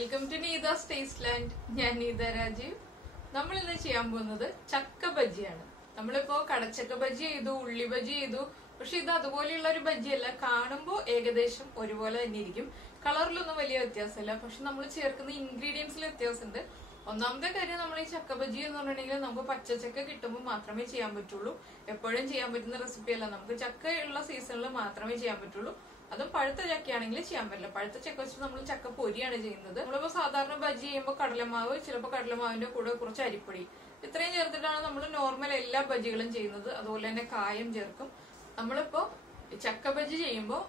Welcome to Neetha's taste land. ഞാൻ നീത രാജീവ്. നമ്മൾ ഇന്ന് ചെയ്യാൻ പോകുന്നത് ചക്ക ബജിയാണ്. നമ്മളിപ്പോ കടച്ചക്ക ബജി ചെയ്തു, ഉള്ളി ബജി ചെയ്തു. പക്ഷെ ഇത് അതുപോലെയുള്ള ഒരു ബജിയല്ല. കാണുമ്പോൾ ഏകദേശം ഒരുപോലെ തന്നെ ഇരിക്കും. കളറിലൊന്നും വലിയ വ്യത്യാസമില്ല. പക്ഷെ നമ്മൾ ചേർക്കുന്ന ഇൻഗ്രീഡിയൻസിൽ വ്യത്യാസമുണ്ട്. ഒന്നാമത്തെ കാര്യം, നമ്മൾ ഈ ചക്ക ബജി എന്ന് പറഞ്ഞിട്ടുണ്ടെങ്കിൽ നമുക്ക് പച്ചച്ചക്ക കിട്ടുമ്പോൾ മാത്രമേ ചെയ്യാൻ പറ്റുള്ളൂ. എപ്പോഴും ചെയ്യാൻ പറ്റുന്ന റെസിപ്പി അല്ല. നമുക്ക് ചക്ക ഉള്ള സീസണിൽ മാത്രമേ ചെയ്യാൻ പറ്റുള്ളൂ. അതും പഴുത്ത ചക്കയാണെങ്കിൽ ചെയ്യാൻ പറ്റില്ല. പഴുത്ത ചക്ക വെച്ചിട്ട് നമ്മൾ ചക്ക പൊരിയാണ് ചെയ്യുന്നത്. നമ്മളിപ്പോ സാധാരണ ബജി ചെയ്യുമ്പോൾ കടലമാവ്, ചിലപ്പോൾ കടലമാവിന്റെ കൂടെ കുറച്ച് അരിപ്പൊടി, ഇത്രയും ചേർത്തിട്ടാണ് നമ്മൾ നോർമൽ എല്ലാ ബജികളും ചെയ്യുന്നത്. അതുപോലെ തന്നെ കായം ചേർക്കും. നമ്മളിപ്പോ ചക്ക ബജി ചെയ്യുമ്പോൾ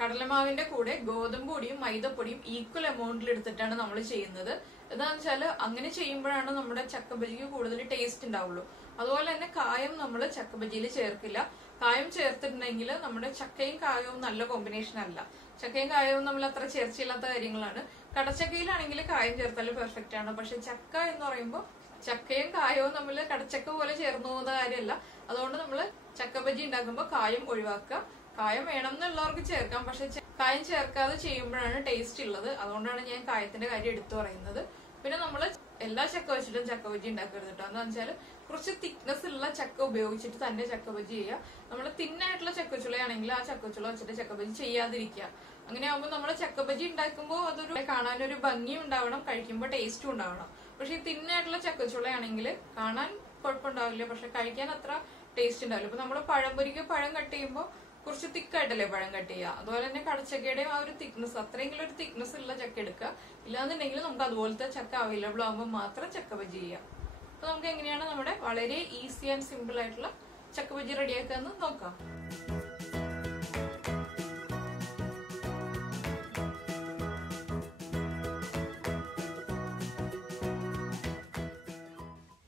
കടലമാവിന്റെ കൂടെ ഗോതമ്പ് പൊടിയും മൈദപ്പൊടിയും ഈക്വൽ എമൗണ്ടിൽ എടുത്തിട്ടാണ് നമ്മൾ ചെയ്യുന്നത്. എന്താണെന്ന് വെച്ചാൽ അങ്ങനെ ചെയ്യുമ്പോഴാണ് നമ്മുടെ ചക്ക ബജിക്ക് കൂടുതൽ ടേസ്റ്റ് ഉണ്ടാവുള്ളൂ. അതുപോലെ തന്നെ കായം നമ്മൾ ചക്ക ബജിയിൽ ചേർക്കില്ല. കായം ചേർത്തിട്ടുണ്ടെങ്കിൽ നമ്മുടെ ചക്കയും കായവും നല്ല കോമ്പിനേഷൻ അല്ല. ചക്കയും കായവും നമ്മൾ അത്ര ചേർച്ചയില്ലാത്ത കാര്യങ്ങളാണ്. കടച്ചക്കയിലാണെങ്കിൽ കായം ചേർത്താൽ പെർഫെക്റ്റ് ആണ്. പക്ഷെ ചക്ക എന്ന് പറയുമ്പോൾ ചക്കയും കായവും നമ്മൾ കടച്ചക്ക പോലെ ചേർന്നു പോകുന്ന കാര്യമല്ല. അതുകൊണ്ട് നമ്മൾ ചക്ക ബജി ഉണ്ടാക്കുമ്പോൾ കായം ഒഴിവാക്കുക. കായം വേണം എന്നുള്ളവർക്ക് ചേർക്കാം. പക്ഷെ കായം ചേർക്കാതെ ചെയ്യുമ്പോഴാണ് ടേസ്റ്റ് ഉള്ളത്. അതുകൊണ്ടാണ് ഞാൻ കായത്തിന്റെ കാര്യം എടുത്തു പറയുന്നത്. പിന്നെ നമ്മൾ എല്ലാ ചക്ക വെച്ചിട്ടും ചക്ക ബജി ഉണ്ടാക്കരുത് കേട്ടോ. എന്താണെന്ന് വെച്ചാൽ കുറച്ച് തിക്നെസ് ഉള്ള ചക്ക ഉപയോഗിച്ചിട്ട് തന്നെ ചക്ക ബജി ചെയ്യുക. നമ്മൾ തിന്നായിട്ടുള്ള ചക്കച്ചുളയാണെങ്കിൽ ആ ചക്കച്ചുള വെച്ചിട്ട് ചക്ക ബജി ചെയ്യാതിരിക്കുക. അങ്ങനെ ആകുമ്പോൾ നമ്മൾ ചക്ക ബജി ഉണ്ടാക്കുമ്പോൾ അതൊരു കാണാനൊരു ഭംഗിയും ഉണ്ടാവണം, കഴിക്കുമ്പോൾ ടേസ്റ്റും ഉണ്ടാവണം. പക്ഷെ ഈ തിന്നായിട്ടുള്ള ചക്കച്ചുളയാണെങ്കിൽ കാണാൻ കുഴപ്പമുണ്ടാവില്ല, പക്ഷെ കഴിക്കാൻ അത്ര ടേസ്റ്റ് ഉണ്ടാവില്ല. ഇപ്പൊ നമ്മൾ പഴംപൊരിക്ക് പഴം കട്ട് ചെയ്യുമ്പോൾ കുറച്ച് തിക്കായിട്ടല്ലേ പഴം കട്ട് ചെയ്യുക. അതുപോലെ തന്നെ കടച്ചക്കയുടെയും ആ ഒരു തിക്നെസ്, അത്രയെങ്കിലും ഒരു തിക്നെസ് ഉള്ള ചക്ക എടുക്കുക. ഇല്ലാന്നുണ്ടെങ്കിൽ നമുക്ക് അതുപോലത്തെ ചക്ക അവൈലബിൾ ആകുമ്പോൾ മാത്രം ചക്ക ബജി ചെയ്യാം. അപ്പൊ നമുക്ക് എങ്ങനെയാണ് നമ്മുടെ വളരെ ഈസി ആൻഡ് സിമ്പിൾ ആയിട്ടുള്ള ചക്ക ബജി റെഡിയാക്കാന്ന് നോക്കാം.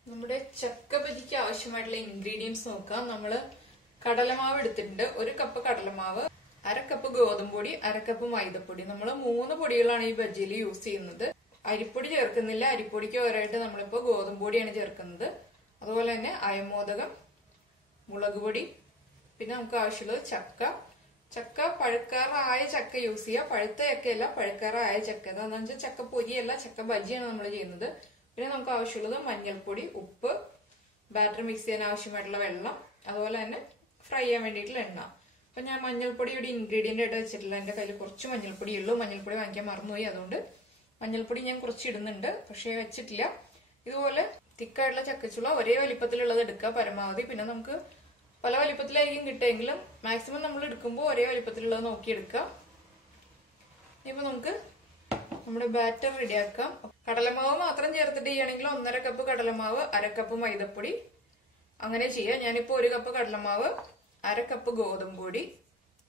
നമ്മുടെ ചക്ക ബജിക്ക് ആവശ്യമായിട്ടുള്ള ഇൻഗ്രീഡിയൻസ് നോക്കാം. നമ്മള് കടലമാവ് എടുത്തിട്ടുണ്ട്. 1 കപ്പ് കടലമാവ്, 1/2 കപ്പ് ഗോതമ്പ് പൊടി, 1/2 കപ്പ് മൈദപ്പൊടി. നമ്മൾ 3 പൊടികളാണ് ഈ ബജിയിൽ യൂസ് ചെയ്യുന്നത്. അരിപ്പൊടി ചേർക്കുന്നില്ല. അരിപ്പൊടിക്ക് പകരമായിട്ട് നമ്മളിപ്പോ ഗോതമ്പ് പൊടിയാണ് ചേർക്കുന്നത്. അതുപോലെ തന്നെ അയമോദകം, മുളക് പൊടി, പിന്നെ നമുക്ക് ആവശ്യമുള്ളത് ചക്ക പഴുക്കാറായ ചക്ക യൂസ് ചെയ്യുക. പഴുത്ത ചക്കയല്ല, പഴുക്കാറായ ചക്ക. എന്താണെന്ന് വെച്ചാൽ ചക്ക പൊരിയല്ല, ചക്ക ബജിയാണ് നമ്മൾ ചെയ്യുന്നത്. പിന്നെ നമുക്ക് ആവശ്യമുള്ളത് മഞ്ഞൾപ്പൊടി, ഉപ്പ്, ബാറ്റർ മിക്സ് ചെയ്യാൻ ആവശ്യമായിട്ടുള്ള വെള്ളം, അതുപോലെ തന്നെ ഫ്രൈ ചെയ്യാൻ വേണ്ടിയിട്ടുള്ള എണ്ണ. അപ്പൊ ഞാൻ മഞ്ഞൾപ്പൊടി ഒരു ഇൻഗ്രീഡിയന്റ് ആയിട്ട് വെച്ചിട്ടില്ല. എന്റെ കയ്യിൽ കുറച്ച് മഞ്ഞൾപ്പൊടി ഉള്ളൂ. മഞ്ഞൾപ്പൊടി വാങ്ങിക്കാൻ മറന്നുപോയി. അതുകൊണ്ട് മഞ്ഞൾപ്പൊടി ഞാൻ കുറച്ച് ഇടുന്നുണ്ട്, പക്ഷേ വെച്ചിട്ടില്ല. ഇതുപോലെ തിക്കായിട്ടുള്ള ചക്കച്ചുള ഒരേ വലിപ്പത്തിലുള്ളത് എടുക്കുക പരമാവധി. പിന്നെ നമുക്ക് പല വലിപ്പത്തിലായിരിക്കും കിട്ടുമെങ്കിലും മാക്സിമം നമ്മൾ എടുക്കുമ്പോൾ ഒരേ വലിപ്പത്തിലുള്ളത് നോക്കിയെടുക്കുക. ഇപ്പൊ നമുക്ക് നമ്മുടെ ബാറ്റർ റെഡിയാക്കാം. കടലമാവ് മാത്രം ചേർത്തിട്ട് ചെയ്യുകയാണെങ്കിൽ 1/2 കപ്പ് കടലമാവ്, 1/2 കപ്പ് മൈദപ്പൊടി, അങ്ങനെ ചെയ്യാം. ഞാനിപ്പോ 1 കപ്പ് കടലമാവ്, 1/2 കപ്പ് ഗോതമ്പ് പൊടി,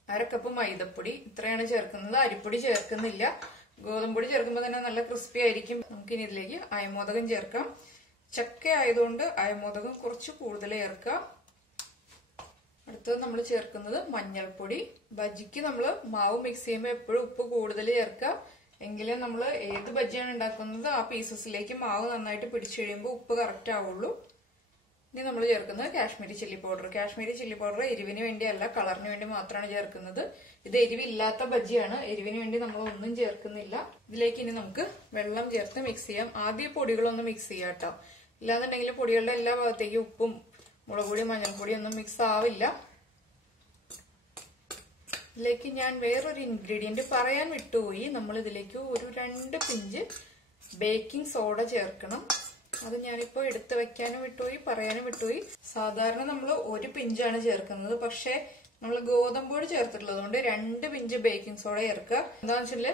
1/2 കപ്പ് മൈദപ്പൊടി, ഇത്രയാണ് ചേർക്കുന്നത്. അരിപ്പൊടി ചേർക്കുന്നില്ല. ഗോതമ്പ് പൊടി ചേർക്കുമ്പോൾ തന്നെ നല്ല ക്രിസ്പി ആയിരിക്കും. നമുക്ക് ഇനി ഇതിലേക്ക് അയമോദകം ചേർക്കാം. ചക്ക ആയതുകൊണ്ട് അയമോദകം കുറച്ച് കൂടുതൽ ചേർക്കുക. അടുത്തത് നമ്മൾ ചേർക്കുന്നത് മഞ്ഞൾപ്പൊടി. ബജിക്ക് നമ്മൾ മാവ് മിക്സ് ചെയ്യുമ്പോൾ എപ്പോഴും ഉപ്പ് കൂടുതൽ ചേർക്കുക. എങ്കിലും നമ്മൾ ഏത് ബജിയാണ് ഉണ്ടാക്കുന്നത് ആ പീസസിലേക്ക് മാവ് നന്നായിട്ട് പിടിച്ചു കഴിയുമ്പോൾ ഉപ്പ് കറക്റ്റ് ആവുള്ളൂ. ഇനി നമ്മൾ ചേർക്കുന്നത് Kashmiri chilli powder. Kashmiri chilli powder എരിവിന് വേണ്ടിയല്ല, കളറിന് വേണ്ടി മാത്രമാണ് ചേർക്കുന്നത്. ഇത് എരിവില്ലാത്ത ബജിയാണ്. എരിവിന് വേണ്ടി നമ്മൾ ഒന്നും ചേർക്കുന്നില്ല. ഇതിലേക്ക് ഇനി നമുക്ക് വെള്ളം ചേർത്ത് മിക്സ് ചെയ്യാം. ആദ്യം പൊടികളൊന്ന് മിക്സ് ചെയ്യാം കേട്ടോ. ഇല്ലാന്നുണ്ടെങ്കിൽ പൊടികളുടെ എല്ലാ ഭാഗത്തേക്കും ഉപ്പും മുളക് പൊടിയും മഞ്ഞൾപ്പൊടിയും ഒന്നും മിക്സ് ആവില്ല. ഇതിലേക്ക് ഞാൻ വേറൊരു ഇൻഗ്രീഡിയന്റ് പറയാൻ വിട്ടുപോയി. നമ്മൾ ഇതിലേക്ക് ഒരു 2 പിഞ്ച് ബേക്കിംഗ് സോഡ ചേർക്കണം. അത് ഞാനിപ്പോ എടുത്തു വെക്കാനും വിട്ടുപോയി, പറയാനും വിട്ടുപോയി. സാധാരണ നമ്മൾ 1 പിഞ്ചാണ് ചേർക്കുന്നത്. പക്ഷെ നമ്മൾ ഗോതമ്പ് പൊടി ചേർത്തിട്ടുള്ളത് കൊണ്ട് 2 പിഞ്ച് ബേക്കിംഗ് സോഡ ചേർക്കുക. എന്താണെന്ന് വെച്ചാല്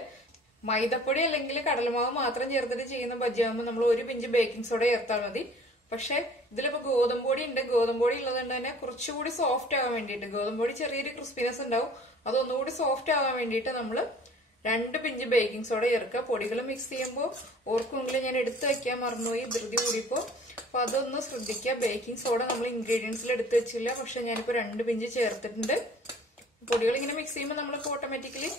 മൈദപ്പൊടി അല്ലെങ്കിൽ കടലമാവ് മാത്രം ചേർത്തിട്ട് ചെയ്യുന്ന ബജിയാകുമ്പോൾ നമ്മൾ 1 പിഞ്ച് ബേക്കിംഗ് സോഡ ചേർത്താൽ മതി. പക്ഷെ ഇതിലിപ്പോ ഗോതമ്പ് പൊടി ഉണ്ട്. ഗോതമ്പ് പൊടി ഉള്ളതുകൊണ്ട് തന്നെ കുറച്ചുകൂടി സോഫ്റ്റ് ആവാൻ വേണ്ടിയിട്ട്, ഗോതമ്പ് പൊടി ചെറിയൊരു ക്രിസ്പിനെസ് ഉണ്ടാവും, അതൊന്നുകൂടി സോഫ്റ്റ് ആവാൻ വേണ്ടിയിട്ട് നമ്മൾ 2 പിഞ്ച് ബേക്കിംഗ് സോഡ ചേർക്കുക. പൊടികൾ മിക്സ് ചെയ്യുമ്പോൾ ഓർക്കുമെങ്കിലും ഞാൻ എടുത്തു വെക്കാൻ മറന്നുപോയി, ധൃതി കൂടിപ്പോ. അപ്പൊ അതൊന്ന് ശ്രദ്ധിക്കുക. ബേക്കിംഗ് സോഡ നമ്മൾ ഇൻഗ്രീഡിയൻസിൽ എടുത്തു വെച്ചില്ല, പക്ഷെ ഞാനിപ്പോ 2 പിഞ്ച് ചേർത്തിട്ടുണ്ട്. പൊടികൾ ഇങ്ങനെ മിക്സ് ചെയ്യുമ്പോൾ നമ്മൾക്ക് ഓട്ടോമാറ്റിക്കലി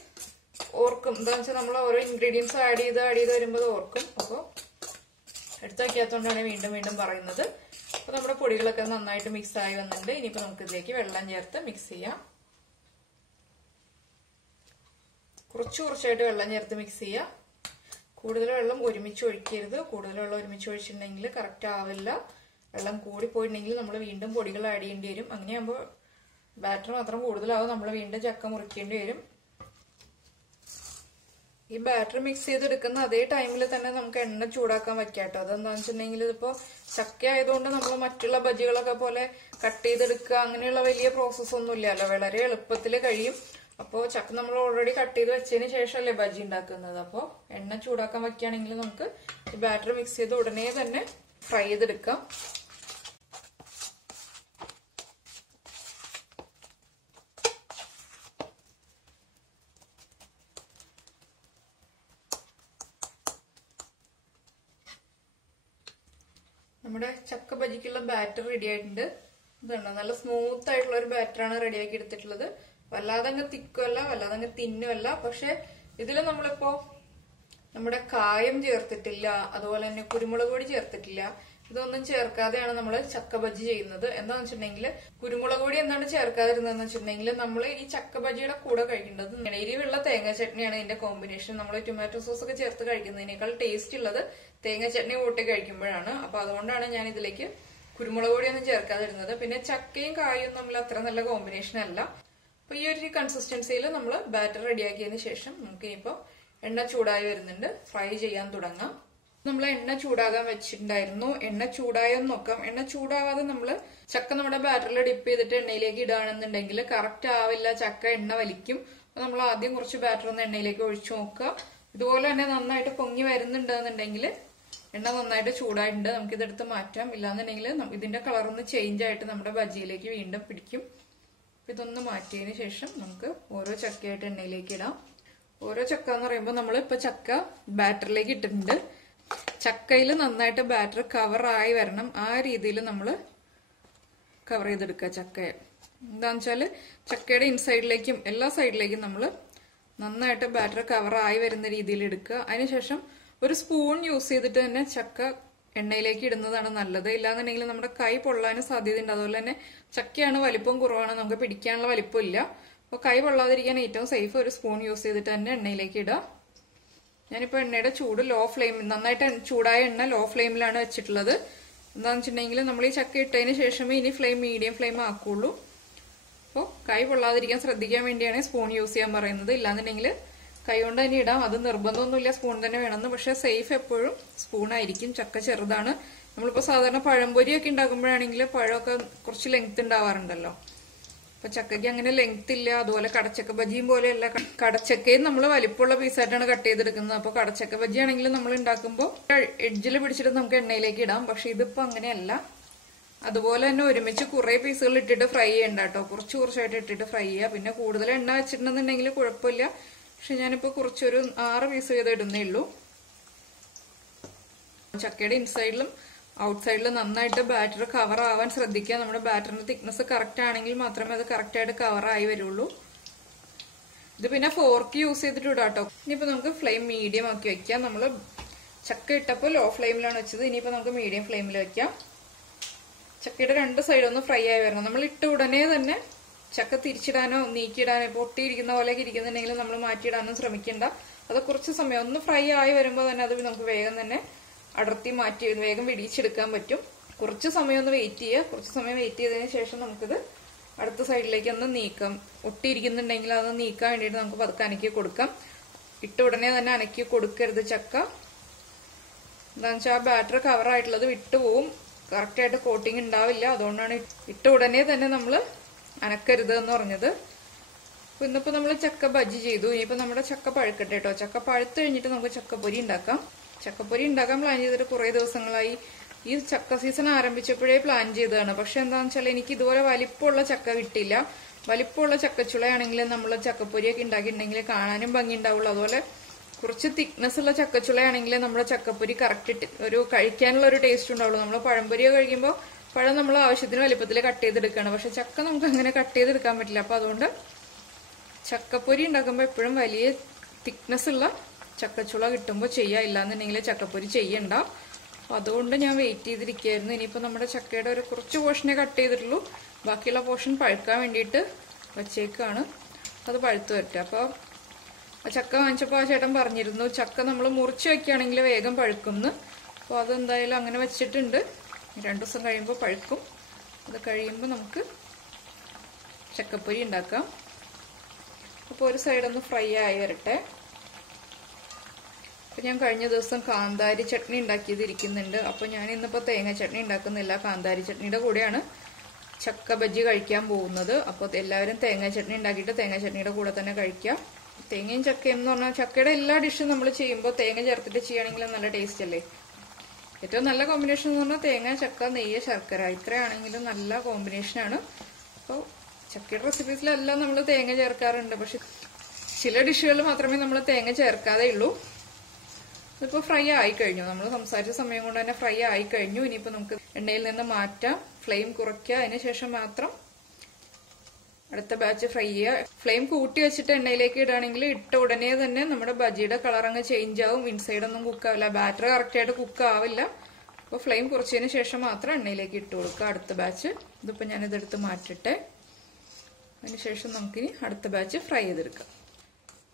ഓർക്കും. എന്താണെന്ന് വെച്ചാൽ നമ്മൾ ഓരോ ഇൻഗ്രീഡിയൻസ് ആഡ് ചെയ്ത് വരുമ്പോൾ ഓർക്കും. അപ്പോൾ എടുത്തു വയ്ക്കാത്തതുകൊണ്ടാണ് വീണ്ടും വീണ്ടും പറയുന്നത്. അപ്പൊ നമ്മുടെ പൊടികളൊക്കെ നന്നായിട്ട് മിക്സ് ആയി വന്നിട്ടുണ്ട്. ഇനിയിപ്പോ നമുക്ക് ഇതിലേക്ക് വെള്ളം ചേർത്ത് മിക്സ് ചെയ്യാം. കുറച്ചായിട്ട് വെള്ളം ചേർത്ത് മിക്സ് ചെയ്യുക. കൂടുതൽ വെള്ളം ഒരുമിച്ച് ഒഴിക്കരുത്. കൂടുതൽ വെള്ളം ഒരുമിച്ച് ഒഴിച്ചിട്ടുണ്ടെങ്കിൽ കറക്റ്റ് ആവില്ല. വെള്ളം കൂടിപ്പോയിട്ടുണ്ടെങ്കിൽ നമ്മൾ വീണ്ടും പൊടികൾ ആഡ് ചെയ്യേണ്ടി വരും. അങ്ങനെയാകുമ്പോൾ ബാറ്റർ മാത്രം കൂടുതലാവും, നമ്മൾ വീണ്ടും ചക്ക മുറിക്കേണ്ടി വരും. ഈ ബാറ്റർ മിക്സ് ചെയ്തെടുക്കുന്ന അതേ ടൈമിൽ തന്നെ നമുക്ക് എണ്ണ ചൂടാക്കാൻ വെക്കാം കേട്ടോ. അതെന്താണെന്ന് വെച്ചിട്ടുണ്ടെങ്കിൽ ഇതിപ്പോ ചക്ക ആയതുകൊണ്ട് നമ്മൾ മറ്റുള്ള ബജികളൊക്കെ പോലെ കട്ട് ചെയ്തെടുക്കുക അങ്ങനെയുള്ള വലിയ പ്രോസസ്സ് ഒന്നും ഇല്ലല്ലോ, വളരെ എളുപ്പത്തിൽ കഴിയും. അപ്പോൾ ചക്ക നമ്മൾ ഓൾറെഡി കട്ട് ചെയ്ത് വെച്ചതിന് ശേഷമല്ലേ ബജി ഉണ്ടാക്കുന്നത്. അപ്പോൾ എണ്ണ ചൂടാക്കാൻ വെക്കുകയാണെങ്കിൽ നമുക്ക് ഈ ബാറ്റർ മിക്സ് ചെയ്ത് ഉടനെ തന്നെ ഫ്രൈ ചെയ്തെടുക്കാം. നമ്മുടെ ചക്ക ബജിക്കുള്ള ബാറ്റർ റെഡി ആയിട്ടുണ്ട്. ഇതുണ്ട്, നല്ല സ്മൂത്ത് ആയിട്ടുള്ള ഒരു ബാറ്ററാണ് റെഡിയാക്കി എടുത്തിട്ടുള്ളത്. വല്ലാതെ അങ്ങ് തിക്കുമല്ല, വല്ലാതെ അങ്ങ് തിന്നുമല്ല. പക്ഷെ ഇതിൽ നമ്മളിപ്പോ നമ്മുടെ കായം ചേർത്തിട്ടില്ല, അതുപോലെ തന്നെ കുരുമുളക് പൊടി ചേർത്തിട്ടില്ല. ഇതൊന്നും ചേർക്കാതെയാണ് നമ്മൾ ചക്ക ബജി ചെയ്യുന്നത്. എന്താണെന്ന് വെച്ചിട്ടുണ്ടെങ്കിൽ കുരുമുളക് പൊടി എന്താണ് ചേർക്കാതിരുന്നതെന്ന് വെച്ചിട്ടുണ്ടെങ്കിൽ നമ്മൾ ഈ ചക്ക ബജിയുടെ കൂടെ കഴിക്കേണ്ടത് എരിവുള്ള തേങ്ങ ചട്നിയാണ് ഇതിന്റെ കോമ്പിനേഷൻ. നമ്മൾ ടൊമാറ്റോ സോസ് ഒക്കെ ചേർത്ത് കഴിക്കുന്നതിനേക്കാൾ ടേസ്റ്റ് ഉള്ളത് തേങ്ങ ചട്നി കൂട്ടി കഴിക്കുമ്പോഴാണ്. അപ്പൊ അതുകൊണ്ടാണ് ഞാൻ ഇതിലേക്ക് കുരുമുളക് പൊടിയൊന്നും ചേർക്കാതിരുന്നത്. പിന്നെ ചക്കയും കായും തമ്മിൽ അത്ര നല്ല കോമ്പിനേഷൻ അല്ല. അപ്പൊ ഈ ഒരു കൺസിസ്റ്റൻസിയിൽ നമ്മൾ ബാറ്റർ റെഡിയാക്കിയതിന് ശേഷം നമുക്ക് ഇനിയിപ്പോ എണ്ണ ചൂടായി വരുന്നുണ്ട്, ഫ്രൈ ചെയ്യാൻ തുടങ്ങാം. നമ്മൾ എണ്ണ ചൂടാകാൻ വെച്ചിട്ടുണ്ടായിരുന്നു. എണ്ണ ചൂടായെന്ന് നോക്കാം. എണ്ണ ചൂടാവാതെ നമ്മൾ ചക്ക നമ്മുടെ ബാറ്ററിൽ ഡിപ്പ് ചെയ്തിട്ട് എണ്ണയിലേക്ക് ഇടുകയാണെന്നുണ്ടെങ്കിൽ കറക്റ്റ് ആവില്ല, ചക്ക എണ്ണ വലിക്കും. അപ്പൊ നമ്മൾ ആദ്യം കുറച്ച് ബാറ്റർ ഒന്ന് എണ്ണയിലേക്ക് ഒഴിച്ചു നോക്കുക. ഇതുപോലെ തന്നെ നന്നായിട്ട് പൊങ്ങി വരുന്നുണ്ടെന്നുണ്ടെങ്കിൽ എണ്ണ നന്നായിട്ട് ചൂടായിട്ടുണ്ട്, നമുക്ക് ഇതെടുത്ത് മാറ്റാം. ഇല്ലാന്നുണ്ടെങ്കിൽ ഇതിന്റെ കളർ ഒന്ന് ചേഞ്ച് ആയിട്ട് നമ്മുടെ ബജിയിലേക്ക് വീണ്ടും പിടിക്കും. ഇതൊന്ന് മാറ്റിയതിന് ശേഷം നമുക്ക് ഓരോ ചക്കയായിട്ട് എണ്ണയിലേക്ക് ഇടാം. ഓരോ ചക്ക എന്ന് പറയുമ്പോൾ നമ്മൾ ഇപ്പൊ ചക്ക ബാറ്ററിലേക്ക് ഇട്ടിട്ടുണ്ട്. ചക്കയിൽ നന്നായിട്ട് ബാറ്റർ കവറായി വരണം, ആ രീതിയിൽ നമ്മൾ കവർ ചെയ്തെടുക്കുക ചക്കയെ. എന്താന്ന് വെച്ചാല് ചക്കയുടെ ഇൻസൈഡിലേക്കും എല്ലാ സൈഡിലേക്കും നമ്മൾ നന്നായിട്ട് ബാറ്റർ കവറായി വരുന്ന രീതിയിൽ എടുക്കുക. അതിനുശേഷം ഒരു സ്പൂൺ യൂസ് ചെയ്തിട്ട് തന്നെ ചക്ക എണ്ണയിലേക്ക് ഇടുന്നതാണ് നല്ലത്. ഇല്ലാന്നുണ്ടെങ്കിൽ നമ്മുടെ കൈ പൊള്ളാനും സാധ്യതയുണ്ട്. അതുപോലെ തന്നെ ചക്കയാണ് വലിപ്പം കുറവാണ്, നമുക്ക് പിടിക്കാനുള്ള വലിപ്പം ഇല്ല. അപ്പോൾ കൈ പൊള്ളാതിരിക്കാൻ ഏറ്റവും സേഫ് ഒരു സ്പൂൺ യൂസ് ചെയ്തിട്ട് തന്നെ എണ്ണയിലേക്ക് ഇടുക. ഞാനിപ്പോ എണ്ണയുടെ ചൂട് ലോ ഫ്ലെയിം, നന്നായിട്ട് ചൂടായ എണ്ണ ലോ ഫ്ലെയിമിലാണ് വെച്ചിട്ടുള്ളത്. എന്താണെന്ന് വെച്ചിട്ടുണ്ടെങ്കിൽ നമ്മൾ ഈ ചക്ക ഇട്ടതിന് ശേഷമേ ഇനി ഫ്ലെയിം മീഡിയം ഫ്ലെയിം ആക്കുള്ളൂ. അപ്പോൾ കൈ പൊള്ളാതിരിക്കാൻ ശ്രദ്ധിക്കാൻ വേണ്ടിയാണ് സ്പൂൺ യൂസ് ചെയ്യാൻ പറയുന്നത്. ഇല്ലാന്നുണ്ടെങ്കിൽ കൈ കൊണ്ട് തന്നെ ഇടാം, അത് നിർബന്ധമൊന്നുമില്ല സ്പൂൺ തന്നെ വേണമെന്ന്. പക്ഷെ സേഫ് എപ്പോഴും സ്പൂൺ ആയിരിക്കും. ചക്ക ചെറുതാണ്. നമ്മളിപ്പോ സാധാരണ പഴംപൊരിയൊക്കെ ഉണ്ടാക്കുമ്പോഴാണെങ്കിൽ പഴമൊക്കെ കുറച്ച് ലെങ്ത് ഉണ്ടാവാറുണ്ടല്ലോ. അപ്പൊ ചക്കയ്ക്ക് അങ്ങനെ ലെങ്ത് ഇല്ല. അതുപോലെ കടച്ചക്ക ബജിയും പോലെയല്ല, കടച്ചക്കയും നമ്മൾ വലിപ്പമുള്ള പീസായിട്ടാണ് കട്ട് ചെയ്തെടുക്കുന്നത്. അപ്പൊ കടച്ചക്ക ബജി ആണെങ്കിൽ നമ്മൾ ഉണ്ടാക്കുമ്പോൾ എഡ്ജിൽ പിടിച്ചിട്ട് നമുക്ക് എണ്ണയിലേക്ക് ഇടാം. പക്ഷെ ഇതിപ്പോ അങ്ങനെയല്ല. അതുപോലെ തന്നെ ഒരുമിച്ച് കുറെ പീസുകൾ ഇട്ടിട്ട് ഫ്രൈ ചെയ്യണ്ട കേട്ടോ, കുറച്ച് കുറച്ചായിട്ട് ഇട്ടിട്ട് ഫ്രൈ ചെയ്യുക. പിന്നെ കൂടുതൽ എണ്ണ വെച്ചിട്ടുണ്ടെന്നുണ്ടെങ്കിൽ കുഴപ്പമില്ല. പക്ഷെ ഞാനിപ്പോ കുറച്ചൊരു 6 പീസ് ചെയ്ത് ഇടുന്നേ ഉള്ളൂ. ചക്കയുടെ ഇൻസൈഡിലും ഔട്ട് സൈഡിലും നന്നായിട്ട് ബാറ്റർ കവർ ആവാൻ ശ്രദ്ധിക്കുക. നമ്മുടെ ബാറ്ററിന്റെ തിക്നെസ് കറക്റ്റ് ആണെങ്കിൽ മാത്രമേ അത് കറക്റ്റ് ആയിട്ട് കവർ ആയി വരുള്ളൂ. ഇത് പിന്നെ ഫോർക്ക് യൂസ് ചെയ്തിട്ട് ഇടാം കേട്ടോ. ഇനിയിപ്പോ നമുക്ക് ഫ്ലെയിം മീഡിയം ആക്കി വെക്കാം. നമ്മൾ ചക്ക ഇട്ടപ്പോൾ ലോ ഫ്ലെയിമിലാണ് വെച്ചത്. ഇനിയിപ്പോ നമുക്ക് മീഡിയം ഫ്ലെയിമിൽ വെക്കാം. ചക്കയുടെ 2 സൈഡൊന്ന് ഫ്രൈ ആയി വരണം. നമ്മൾ ഇട്ട ഉടനെ തന്നെ ചക്ക തിരിച്ചിടാനോ നീക്കിയിടാനോ പൊട്ടിയിരിക്കുന്ന പോലെയൊക്കെ ഇരിക്കുന്നുണ്ടെങ്കിൽ നമ്മൾ മാറ്റിയിടാനോ ശ്രമിക്കണ്ട. അത് കുറച്ച് സമയം ഒന്ന് ഫ്രൈ ആയി വരുമ്പോൾ തന്നെ അത് നമുക്ക് വേഗം തന്നെ അടർത്തി മാറ്റി വേഗം വെടിച്ചെടുക്കാൻ പറ്റും. കുറച്ച് സമയം ഒന്ന് വെയിറ്റ് ചെയ്യുക. കുറച്ച് സമയം വെയിറ്റ് ചെയ്തതിന് ശേഷം നമുക്കിത് അടുത്ത സൈഡിലേക്ക് ഒന്ന് നീക്കാം. ഒട്ടിയിരിക്കുന്നുണ്ടെങ്കിൽ അത് നീക്കാൻ വേണ്ടിയിട്ട് നമുക്ക് പതുക്കെ അനക്കി കൊടുക്കാം. ഇട്ട ഉടനെ തന്നെ അനക്കി കൊടുക്കരുത് ചക്ക. എന്താണെന്ന് വെച്ചാൽ ആ ബാറ്റർ കവർ ആയിട്ടുള്ളത് വിട്ടുപോകും, കറക്റ്റായിട്ട് കോട്ടിങ് ഉണ്ടാവില്ല. അതുകൊണ്ടാണ് ഇട്ട ഉടനെ തന്നെ നമ്മൾ അനക്കരുത് എന്ന് പറഞ്ഞത്. അപ്പൊ ഇന്നിപ്പോ നമ്മൾ ചക്ക ബജി ചെയ്തു. ഇനിയിപ്പോ നമ്മുടെ ചക്ക പഴുക്കട്ടെ കേട്ടോ. ചക്ക പഴുത്ത് കഴിഞ്ഞിട്ട് നമുക്ക് ചക്കപ്പൊരി ഉണ്ടാക്കാം. ചക്കപ്പൊരി ഉണ്ടാക്കാൻ പ്ലാൻ ചെയ്തിട്ട് കുറെ ദിവസങ്ങളായി. ഈ ചക്ക സീസൺ ആരംഭിച്ചപ്പോഴേ പ്ലാൻ ചെയ്തതാണ്. പക്ഷെ എന്താണെന്ന് വെച്ചാൽ എനിക്ക് ഇതുപോലെ വലിപ്പമുള്ള ചക്ക കിട്ടിയില്ല. വലിപ്പമുള്ള ചക്കച്ചുളയാണെങ്കിൽ നമ്മൾ ചക്കപ്പൊരിയൊക്കെ ഉണ്ടാക്കിയിട്ടുണ്ടെങ്കിൽ കാണാനും ഭംഗി ഉണ്ടാവുള്ളൂ. അതുപോലെ കുറച്ച് തിക്നെസ് ഉള്ള ചക്കച്ചുളയാണെങ്കിൽ നമ്മുടെ ചക്കപ്പൊരി കറക്റ്റ് ഒരു കഴിക്കാനുള്ള ഒരു ടേസ്റ്റ് ഉണ്ടാവുള്ളൂ. നമ്മൾ പഴംപൊരിയോ കഴിക്കുമ്പോൾ പഴം നമ്മൾ ആവശ്യത്തിന് വലിപ്പത്തിൽ കട്ട് ചെയ്തെടുക്കുകയാണ്. പക്ഷെ ചക്ക നമുക്ക് അങ്ങനെ കട്ട് ചെയ്തെടുക്കാൻ പറ്റില്ല. അപ്പൊ അതുകൊണ്ട് ചക്കപ്പൊരി ഉണ്ടാക്കുമ്പോൾ എപ്പോഴും വലിയ തിക്നെസ് ഉള്ള ചക്കച്ചുള കിട്ടുമ്പോൾ ചെയ്യുക. ഇല്ലാന്നുണ്ടെങ്കിൽ ചക്കപ്പൊരി ചെയ്യണ്ട. അപ്പൊ അതുകൊണ്ട് ഞാൻ വെയിറ്റ് ചെയ്തിരിക്കുകയായിരുന്നു. ഇനിയിപ്പോ നമ്മുടെ ചക്കയുടെ ഒരു കുറച്ച് പോർഷനെ കട്ട് ചെയ്തിട്ടുള്ളൂ. ബാക്കിയുള്ള പോർഷൻ പഴുക്കാൻ വേണ്ടിയിട്ട് വച്ചേക്കാണ്. അത് പഴുത്ത് വരട്ടെ. അപ്പോൾ ചക്ക വാങ്ങിച്ചപ്പോൾ ആ ചേട്ടൻ പറഞ്ഞിരുന്നു ചക്ക നമ്മൾ മുറിച്ച് വെക്കുകയാണെങ്കിൽ വേഗം പഴുക്കുമെന്ന്. അപ്പോൾ അതെന്തായാലും അങ്ങനെ വെച്ചിട്ടുണ്ട്. 2 ദിവസം കഴിയുമ്പോൾ പഴുക്കും. അത് കഴിയുമ്പോൾ നമുക്ക് ചക്കപ്പൊരി ഉണ്ടാക്കാം. അപ്പോൾ ഒരു സൈഡൊന്ന് ഫ്രൈ ആയി വരട്ടെ. അപ്പോൾ ഞാൻ കഴിഞ്ഞ ദിവസം കാന്താരി ചട്നി ഉണ്ടാക്കിയതിരിക്കുന്നുണ്ട്. അപ്പോൾ ഞാൻ ഇന്നിപ്പോൾ തേങ്ങ ചട്നി ഉണ്ടാക്കുന്നില്ല. കാന്താരി ചട്നിയുടെ കൂടെയാണ് ചക്ക ബജ്ജി കഴിക്കാൻ പോകുന്നത്. അപ്പോൾ എല്ലാവരും തേങ്ങ ചട്നി ഉണ്ടാക്കിയിട്ട് തേങ്ങ ചട്നിയുടെ കൂടെ തന്നെ കഴിക്കാം. തേങ്ങയും ചക്കയും എന്ന് പറഞ്ഞാൽ ചക്കയുടെ എല്ലാ ഡിഷും നമ്മൾ ചെയ്യുമ്പോൾ തേങ്ങ ചേർത്തിട്ട് ചെയ്യുകയാണെങ്കിൽ നല്ല ടേസ്റ്റ് അല്ലേ. ഏറ്റവും നല്ല കോമ്പിനേഷൻ എന്ന് പറഞ്ഞാൽ തേങ്ങ, ചക്ക, നെയ്യ്, ശർക്കര ഇത്രയാണെങ്കിലും നല്ല കോമ്പിനേഷനാണ്. അപ്പോൾ ചക്കയുടെ റെസിപ്പീസിലെല്ലാം നമ്മൾ തേങ്ങ ചേർക്കാറുണ്ട്. പക്ഷെ ചില ഡിഷുകളിൽ മാത്രമേ നമ്മൾ തേങ്ങ ചേർക്കാതെ ഉള്ളൂ. ഇതിപ്പോൾ ഫ്രൈ ആയി കഴിഞ്ഞു. നമ്മൾ സംസാരിച്ച സമയം കൊണ്ട് തന്നെ ഫ്രൈ ആയി കഴിഞ്ഞു. ഇനിയിപ്പോൾ നമുക്ക് എണ്ണയിൽ നിന്ന് മാറ്റാം. ഫ്ലെയിം കുറയ്ക്കുക. അതിന് ശേഷം മാത്രം അടുത്ത ബാച്ച് ഫ്രൈ ചെയ്യുക. ഫ്ലെയിം കൂട്ടി വെച്ചിട്ട് എണ്ണയിലേക്ക് ഇടുകയാണെങ്കിൽ ഇട്ട ഉടനെ തന്നെ നമ്മുടെ ബജിയുടെ കളർ അങ്ങ് ചേഞ്ച് ആവും. ഇൻസൈഡ് ഒന്നും കുക്കാവില്ല. ബാറ്റർ കറക്റ്റായിട്ട് കുക്ക് ആവില്ല. അപ്പോൾ ഫ്ലെയിം കുറച്ചതിന് ശേഷം മാത്രം എണ്ണയിലേക്ക് ഇട്ട് കൊടുക്കുക അടുത്ത ബാച്ച്. ഇതിപ്പോൾ ഞാനിതെടുത്ത് മാറ്റട്ടെ. അതിനുശേഷം നമുക്കിനി അടുത്ത ബാച്ച് ഫ്രൈ ചെയ്തെടുക്കാം.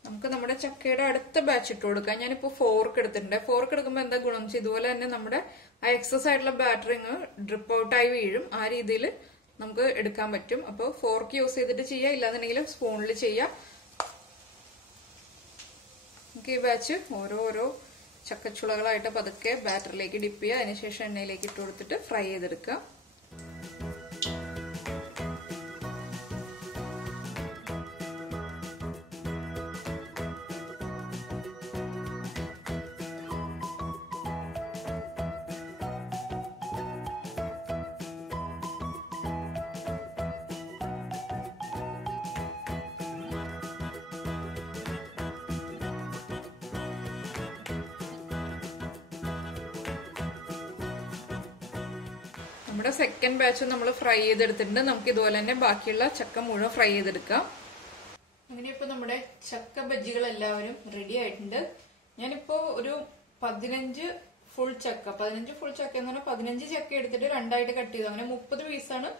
നമുക്ക് നമ്മുടെ ചക്കയുടെ അടുത്ത ബാച്ച് ഇട്ട് കൊടുക്കാം. ഞാനിപ്പോൾ ഫോർക്ക് എടുത്തിട്ടുണ്ട്. ഫോർക്ക് എടുക്കുമ്പോൾ എന്താ ഗുണം വെച്ചാൽ ഇതുപോലെ തന്നെ നമ്മുടെ ആ എക്സസ് ആയിട്ടുള്ള ബാറ്ററിങ് ഡ്രിപ്പ് ഔട്ടായി വീഴും. ആ രീതിയിൽ നമുക്ക് എടുക്കാൻ പറ്റും. അപ്പോൾ ഫോർക്ക് യൂസ് ചെയ്തിട്ട് ചെയ്യാം, ഇല്ലാന്നുണ്ടെങ്കിൽ സ്പൂണിൽ ചെയ്യാം. നമുക്ക് ഈ ബാച്ച് ഓരോ ചക്കച്ചുളകളായിട്ട് പതുക്കെ ബാറ്ററിലേക്ക് ഡിപ്പ് ചെയ്യുക. അതിനുശേഷം എണ്ണയിലേക്ക് ഇട്ട് കൊടുത്തിട്ട് ഫ്രൈ ചെയ്തെടുക്കുക. നമ്മുടെ സെക്കൻഡ് ബാച്ച് നമ്മൾ ഫ്രൈ ചെയ്തെടുത്തിട്ടുണ്ട്. നമുക്ക് ഇതുപോലെ തന്നെ ബാക്കിയുള്ള ചക്ക മുഴുവൻ ഫ്രൈ ചെയ്തെടുക്കാം. അങ്ങനെ ഇപ്പൊ നമ്മുടെ ചക്ക ബജ്ജികൾ എല്ലാവരും റെഡി ആയിട്ടുണ്ട്. ഞാനിപ്പോ ഒരു 15 ഫുൾ ചക്ക എന്ന് പറഞ്ഞാൽ 15 ചക്ക എടുത്തിട്ട് 2ആയിട്ട് കട്ട് ചെയ്തു. അങ്ങനെ 30 പീസാണ്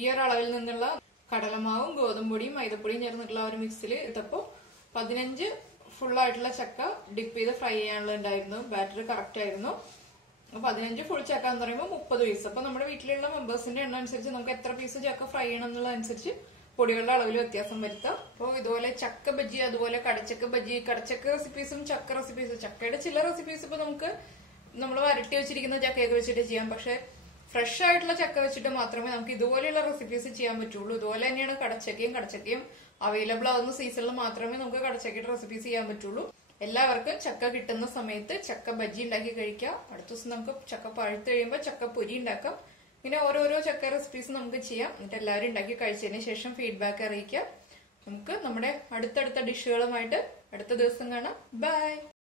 ഈ ഒരു അളവിൽ നിന്നുള്ള കടലമാവും ഗോതമ്പൊടിയും മൈദപ്പൊടിയും ചേർന്നിട്ടുള്ള ഒരു മിക്സിൽ ഇട്ടപ്പോ 15 ഫുള്ളായിട്ടുള്ള ചക്ക ഡിപ്പ് ചെയ്ത് ഫ്രൈ ചെയ്യാനുള്ള ഉണ്ടായിരുന്നു. ബാറ്റർ കറക്റ്റ് ആയിരുന്നു. 15 ഫുൾ ചക്ക എന്ന് പറയുമ്പോൾ 30 പീസ്. അപ്പൊ നമ്മുടെ വീട്ടിലുള്ള മെമ്പേഴ്സിന്റെ എണ്ണം അനുസരിച്ച് നമുക്ക് എത്ര പീസ് ചക്ക ഫ്രൈ ചെയ്യണം എന്നുള്ളതനുസരിച്ച് പൊടികളുടെ അളവിൽ വ്യത്യാസം വരുത്താം. അപ്പോൾ ഇതുപോലെ ചക്ക ബജ്ജി, അതുപോലെ കടച്ചക്ക ബജ്ജി, കടച്ചക്ക റെസിപ്പീസും ചക്ക റെസിപ്പീസും. ചക്കയുടെ ചില റെസിപ്പീസ് ഇപ്പൊ നമ്മൾ വരട്ടി വെച്ചിരിക്കുന്ന ചക്കയൊക്കെ വെച്ചിട്ട് ചെയ്യാം. പക്ഷെ ഫ്രഷ് ആയിട്ടുള്ള ചക്ക വെച്ചിട്ട് മാത്രമേ നമുക്ക് ഇതുപോലെയുള്ള റെസിപ്പീസ് ചെയ്യാൻ പറ്റുള്ളൂ. ഇതുപോലെ തന്നെയാണ് കടച്ചക്കയും അവൈലബിൾ ആവുന്ന സീസണിൽ മാത്രമേ നമുക്ക് കടച്ചക്കയുടെ റെസിപ്പീസ് ചെയ്യാൻ പറ്റുള്ളൂ. എല്ലാവർക്കും ചക്ക കിട്ടുന്ന സമയത്ത് ചക്ക ബജ്ജി ഉണ്ടാക്കി കഴിക്കാം. അടുത്ത ദിവസം നമുക്ക് ചക്ക പഴുത്ത് കഴിയുമ്പോൾ ചക്ക പൊരി ഉണ്ടാക്കാം. ഇങ്ങനെ ഓരോരോ ചക്ക റെസിപ്പീസ് നമുക്ക് ചെയ്യാം. എന്നിട്ട് എല്ലാവരും ഉണ്ടാക്കി കഴിച്ചതിന് ശേഷം ഫീഡ്ബാക്ക് അറിയിക്കാം. നമുക്ക് നമ്മുടെ അടുത്തടുത്ത ഡിഷുകളുമായിട്ട് അടുത്ത ദിവസം കാണാം. ബൈ.